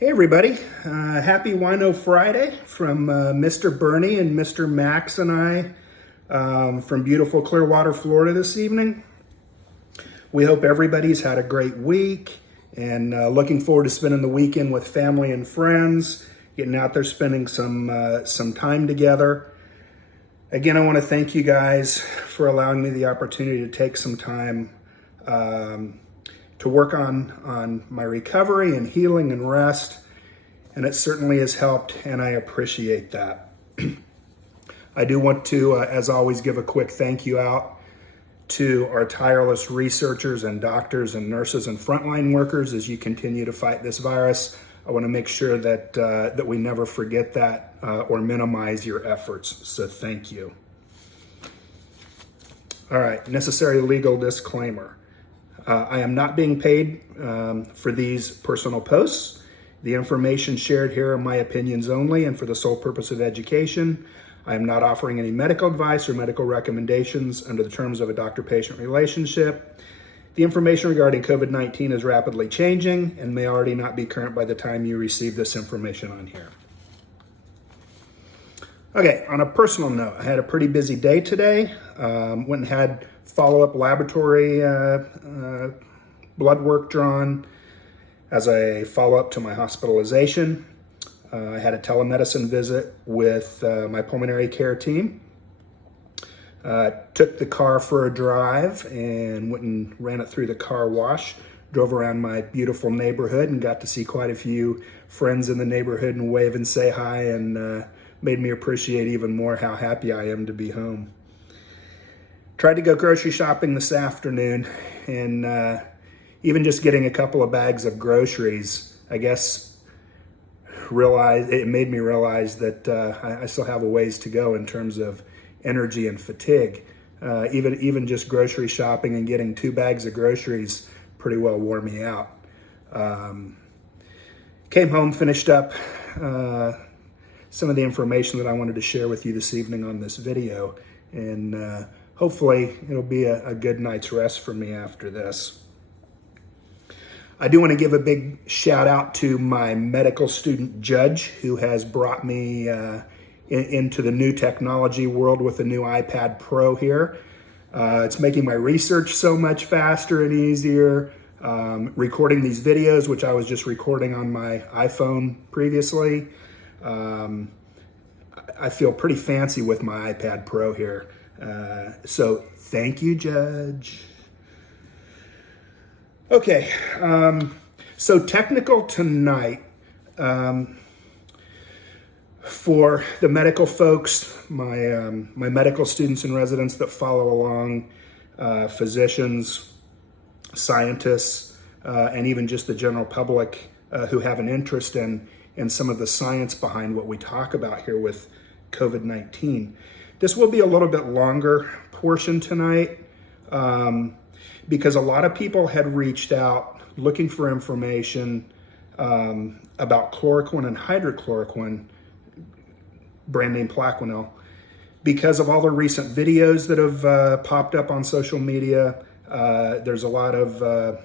Hey everybody, happy Wino Friday from Mr. Bernie and Mr. Max and I from beautiful Clearwater, Florida this evening. We hope everybody's had a great week and looking forward to spending the weekend with family and friends, getting out there spending some time together. Again, I want to thank you guys for allowing me the opportunity to take some time to work on my recovery and healing and rest, and it certainly has helped, and I appreciate that. I do want to, as always, give a quick thank you out to our tireless researchers and doctors and nurses and frontline workers as you continue to fight this virus. I want to make sure that we never forget that or minimize your efforts, so thank you. All right, necessary legal disclaimer. I am not being paid for these personal posts. The information shared here are my opinions only and for the sole purpose of education. I am not offering any medical advice or medical recommendations under the terms of a doctor-patient relationship. The information regarding COVID-19 is rapidly changing and may already not be current by the time you receive this information on here. Okay, on a personal note, I had a pretty busy day today. Went and had follow-up laboratory blood work drawn as a follow-up to my hospitalization. I had a telemedicine visit with my pulmonary care team. Took the car for a drive and went and ran it through the car wash. Drove around my beautiful neighborhood and got to see quite a few friends in the neighborhood and wave and say hi, and made me appreciate even more how happy I am to be home. Tried to go grocery shopping this afternoon, and even just getting a couple of bags of groceries, I guess, it made me realize that I still have a ways to go in terms of energy and fatigue. Even just grocery shopping and getting 2 bags of groceries pretty well wore me out. Came home, finished up some of the information that I wanted to share with you this evening on this video, and hopefully it'll be a good night's rest for me after this. I do want to give a big shout out to my medical student Judge, who has brought me into the new technology world with the new iPad Pro here. It's making my research so much faster and easier. Recording these videos, which I was just recording on my iPhone previously. I feel pretty fancy with my iPad Pro here. So thank you, Judge. Okay, so technical tonight. For the medical folks, my medical students and residents that follow along, physicians, scientists, and even just the general public who have an interest in some of the science behind what we talk about here with COVID-19. This will be a little bit longer portion tonight because a lot of people had reached out looking for information about chloroquine and hydrochloroquine, brand name Plaquenil, because of all the recent videos that have popped up on social media. There's a lot of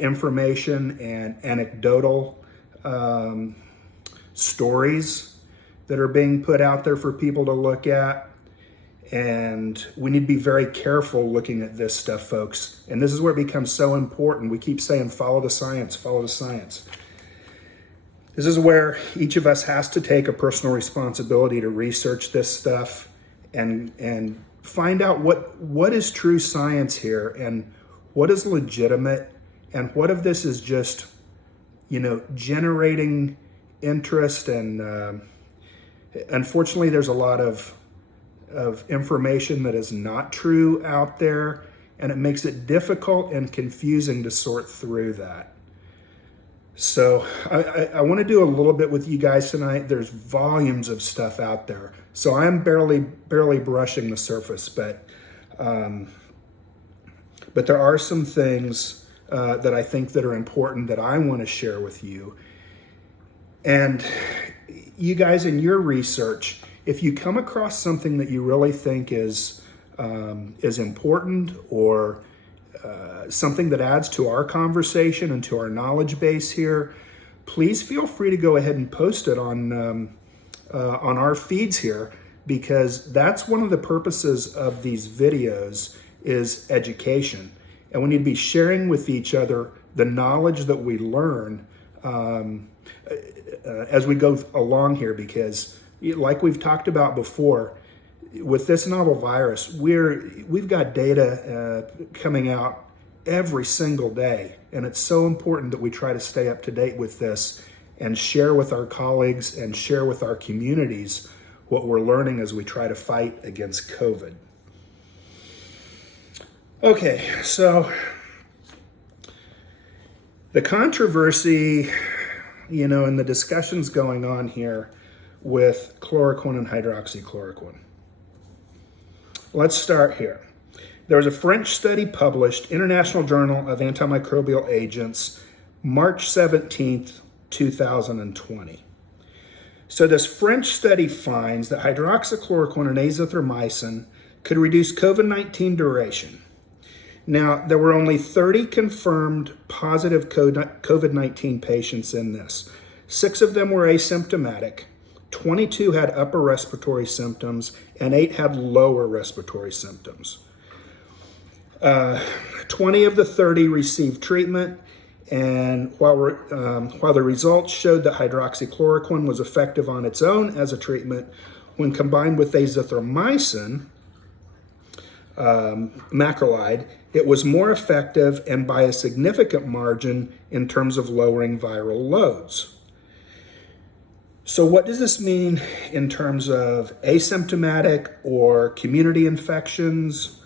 information and anecdotal stories that are being put out there for people to look at. And we need to be very careful looking at this stuff, folks. And this is where it becomes so important. We keep saying, follow the science, follow the science. This is where each of us has to take a personal responsibility to research this stuff and find out what is true science here and what is legitimate and what of this is just, generating interest. And unfortunately, there's a lot of information that is not true out there, and it makes it difficult and confusing to sort through that. So I want to do a little bit with you guys tonight. There's volumes of stuff out there, so I'm barely brushing the surface, but there are some things that I think that are important that I want to share with you. And you guys, in your research, if you come across something that you really think is important, or something that adds to our conversation and to our knowledge base here, please feel free to go ahead and post it on our feeds here, because that's one of the purposes of these videos is education. And we need to be sharing with each other the knowledge that we learn as we go along here, because like we've talked about before, with this novel virus, we've got data coming out every single day, and it's so important that we try to stay up to date with this and share with our colleagues and share with our communities what we're learning as we try to fight against COVID. Okay, so the controversy, and the discussions going on here with chloroquine and hydroxychloroquine. Let's start here. There was a French study published, International Journal of Antimicrobial Agents, March 17th, 2020. So this French study finds that hydroxychloroquine and azithromycin could reduce COVID-19 duration. Now, there were only 30 confirmed positive COVID-19 patients in this. 6 of them were asymptomatic, 22 had upper respiratory symptoms, and 8 had lower respiratory symptoms. 20 of the 30 received treatment, and while the results showed that hydroxychloroquine was effective on its own as a treatment, when combined with azithromycin, macrolide, it was more effective and by a significant margin in terms of lowering viral loads. So what does this mean in terms of asymptomatic or community infections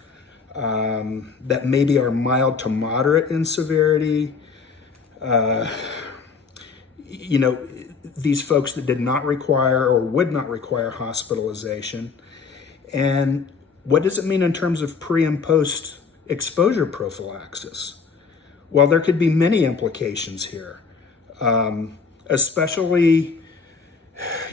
that maybe are mild to moderate in severity? These folks that did not require or would not require hospitalization. And what does it mean in terms of pre and post exposure prophylaxis? Well, there could be many implications here, especially,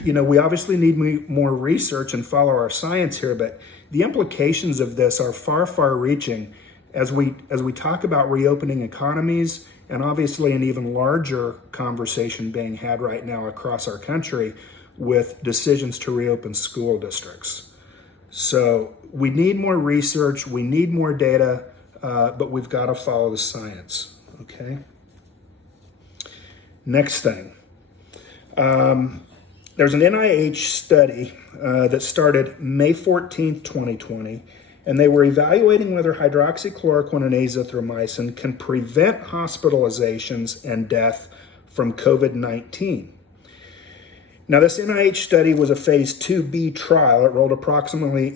we obviously need more research and follow our science here, but the implications of this are far, far reaching as we talk about reopening economies, and obviously an even larger conversation being had right now across our country with decisions to reopen school districts. So we need more research, we need more data, but we've got to follow the science, okay? Next thing. There's an NIH study that started May 14th, 2020, and they were evaluating whether hydroxychloroquine and azithromycin can prevent hospitalizations and death from COVID-19. Now, this NIH study was a phase 2B trial. It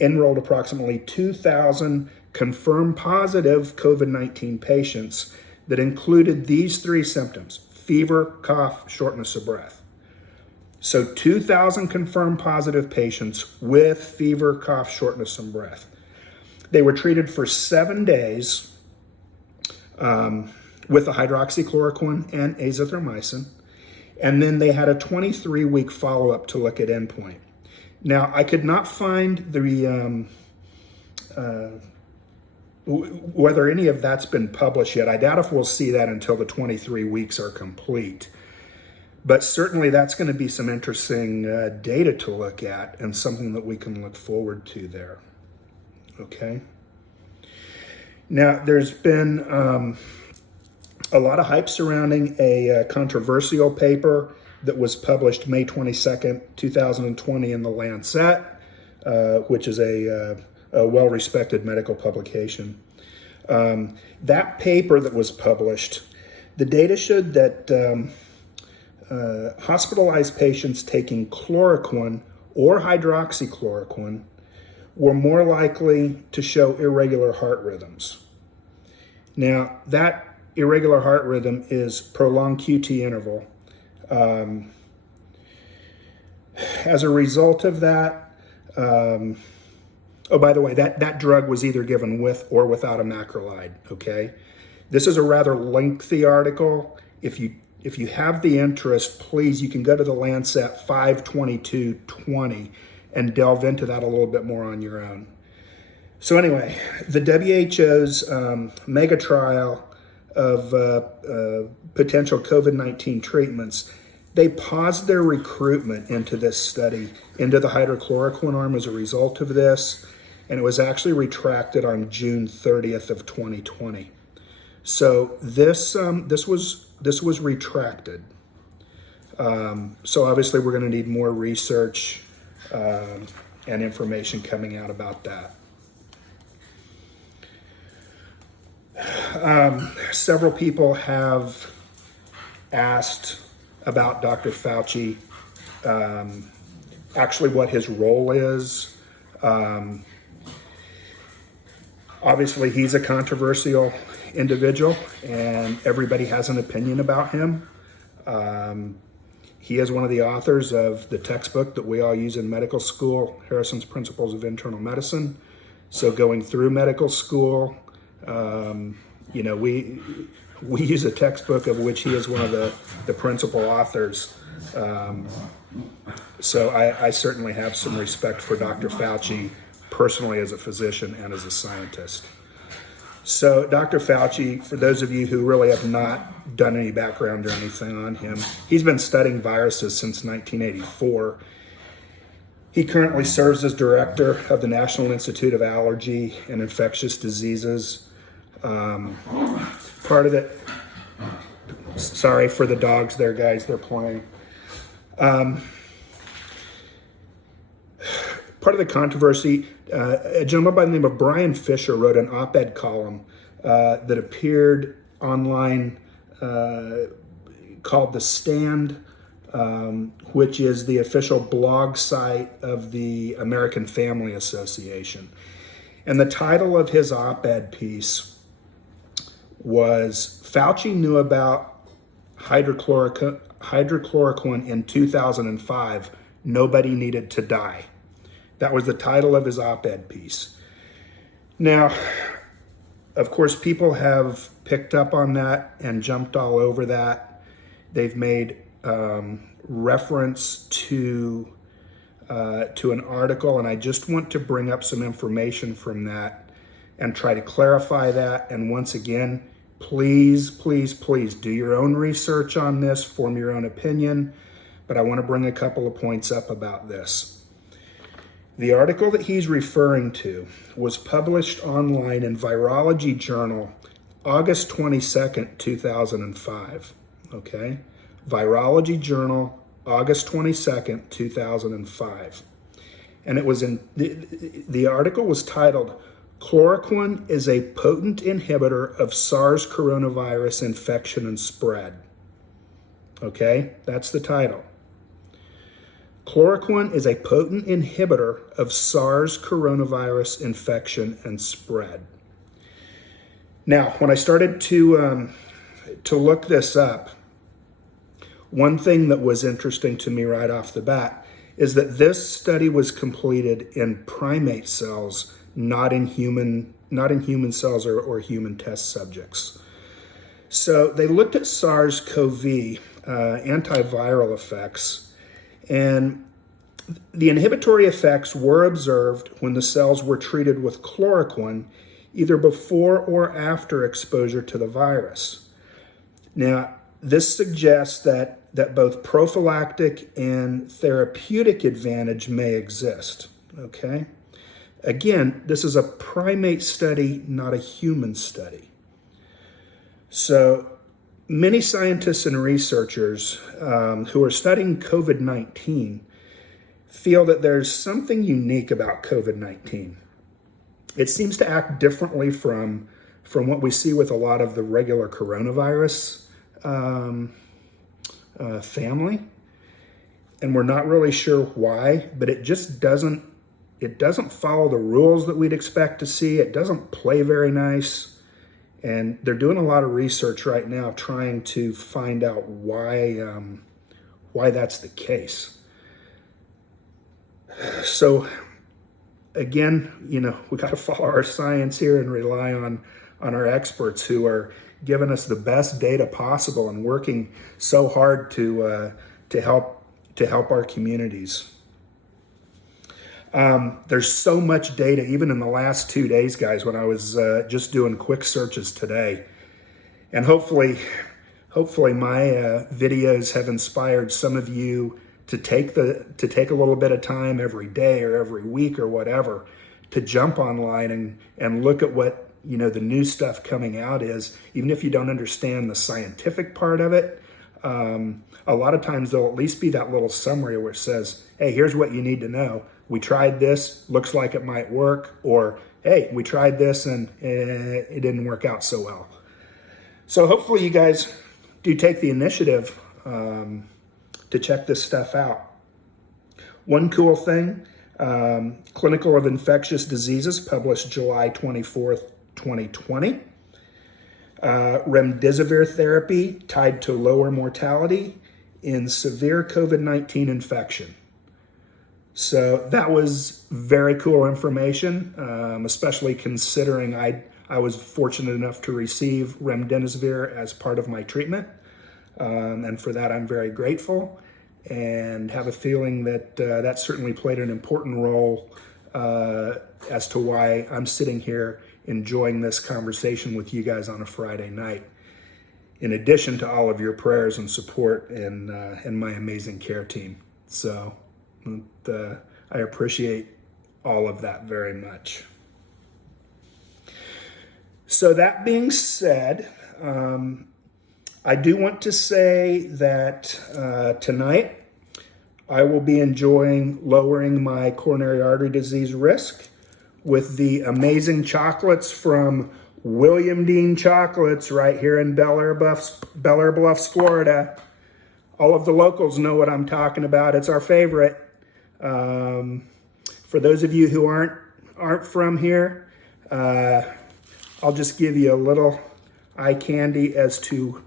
enrolled approximately 2,000 confirmed positive COVID-19 patients that included these 3 symptoms: fever, cough, shortness of breath. So 2,000 confirmed positive patients with fever, cough, shortness of breath. They were treated for 7 days with the hydroxychloroquine and azithromycin, and then they had a 23-week follow-up to look at endpoint. Now, I could not find the whether any of that's been published yet. I doubt if we'll see that until the 23 weeks are complete. But certainly that's going to be some interesting data to look at and something that we can look forward to there. Okay. Now, there's been a lot of hype surrounding a controversial paper that was published May 22nd, 2020 in The Lancet, which is a well-respected medical publication. That paper that was published, the data showed that hospitalized patients taking chloroquine or hydroxychloroquine were more likely to show irregular heart rhythms. Now, that irregular heart rhythm is prolonged QT interval. As a result of that, by the way, that drug was either given with or without a macrolide, okay? This is a rather lengthy article. If you have the interest, please, you can go to the Lancet 5/22/20 and delve into that a little bit more on your own. So anyway, the WHO's mega trial of potential COVID-19 treatments, they paused their recruitment into this study, into the hydrochloroquine arm as a result of this, and it was actually retracted on June 30th of 2020. So this was retracted. So obviously we're going to need more research and information coming out about that. Several people have asked about Dr. Fauci, actually what his role is. Obviously, he's a controversial individual, and everybody has an opinion about him. He is one of the authors of the textbook that we all use in medical school, Harrison's Principles of Internal Medicine. So going through medical school, we use a textbook of which he is one of the principal authors. So I certainly have some respect for Dr. Fauci personally as a physician and as a scientist. So Dr. Fauci, for those of you who really have not done any background or anything on him, he's been studying viruses since 1984. He currently serves as director of the National Institute of Allergy and Infectious Diseases. Part of it, sorry for the dogs there, guys, they're playing. Part of the controversy, a gentleman by the name of Brian Fisher wrote an op-ed column that appeared online called The Stand, which is the official blog site of the American Family Association. And the title of his op-ed piece was Fauci knew about hydrochloroquine in 2005. Nobody needed to die. That was the title of his op-ed piece. Now, of course, people have picked up on that and jumped all over that. They've made reference to an article, and I just want to bring up some information from that and try to clarify that. And once again, please, please, please do your own research on this, form your own opinion, but I want to bring a couple of points up about this. The article that he's referring to was published online in Virology Journal, August 22nd, 2005, okay? Virology Journal, August 22nd, 2005. And it was the article was titled, Chloroquine is a potent inhibitor of SARS coronavirus infection and spread. Okay, that's the title. Chloroquine is a potent inhibitor of SARS coronavirus infection and spread. Now, when I started to look this up, one thing that was interesting to me right off the bat is that this study was completed in primate cells, not in human cells or human test subjects. So they looked at SARS-CoV antiviral effects, and the inhibitory effects were observed when the cells were treated with chloroquine, either before or after exposure to the virus. Now, this suggests that both prophylactic and therapeutic advantage may exist, okay? Again, this is a primate study, not a human study. So many scientists and researchers who are studying COVID-19 feel that there's something unique about COVID-19. It seems to act differently from what we see with a lot of the regular coronavirus family. And we're not really sure why, but it just doesn't follow the rules that we'd expect to see. It doesn't play very nice. And they're doing a lot of research right now trying to find out why that's the case. So again, we got to follow our science here and rely on our experts who are giving us the best data possible and working so hard to help our communities. There's so much data, even in the last 2 days, guys, when I was just doing quick searches today. And hopefully my videos have inspired some of you to take a little bit of time every day or every week or whatever to jump online and look at what, the new stuff coming out is. Even if you don't understand the scientific part of it, a lot of times there'll at least be that little summary where it says, hey, here's what you need to know. We tried this, looks like it might work, or hey, we tried this and it didn't work out so well. So hopefully you guys do take the initiative to check this stuff out. One cool thing, Clinical of Infectious Diseases published July 24th, 2020. Remdesivir therapy tied to lower mortality in severe COVID-19 infection. So that was very cool information, especially considering I was fortunate enough to receive remdesivir as part of my treatment. And for that, I'm very grateful and have a feeling that that certainly played an important role as to why I'm sitting here enjoying this conversation with you guys on a Friday night, in addition to all of your prayers and support and my amazing care team. So I appreciate all of that very much. So that being said, I do want to say that tonight I will be enjoying lowering my coronary artery disease risk with the amazing chocolates from William Dean Chocolates right here in Bel Air Bluffs, Florida. All of the locals know what I'm talking about. It's our favorite. For those of you who aren't from here, I'll just give you a little eye candy as to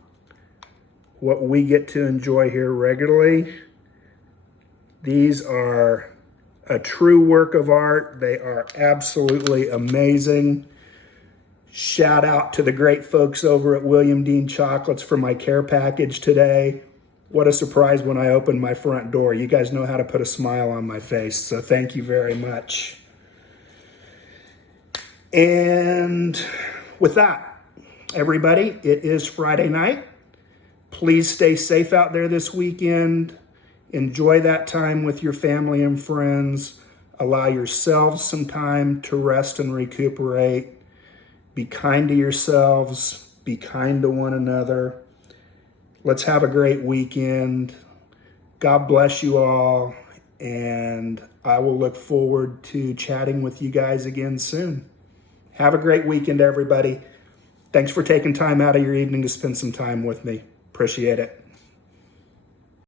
what we get to enjoy here regularly. These are a true work of art. They are absolutely amazing. Shout out to the great folks over at William Dean Chocolates for my care package today. What a surprise when I opened my front door. You guys know how to put a smile on my face, so thank you very much. And with that, everybody, it is Friday night. Please stay safe out there this weekend. Enjoy that time with your family and friends. Allow yourselves some time to rest and recuperate. Be kind to yourselves. Be kind to one another. Let's have a great weekend. God bless you all. And I will look forward to chatting with you guys again soon. Have a great weekend, everybody. Thanks for taking time out of your evening to spend some time with me. Appreciate it.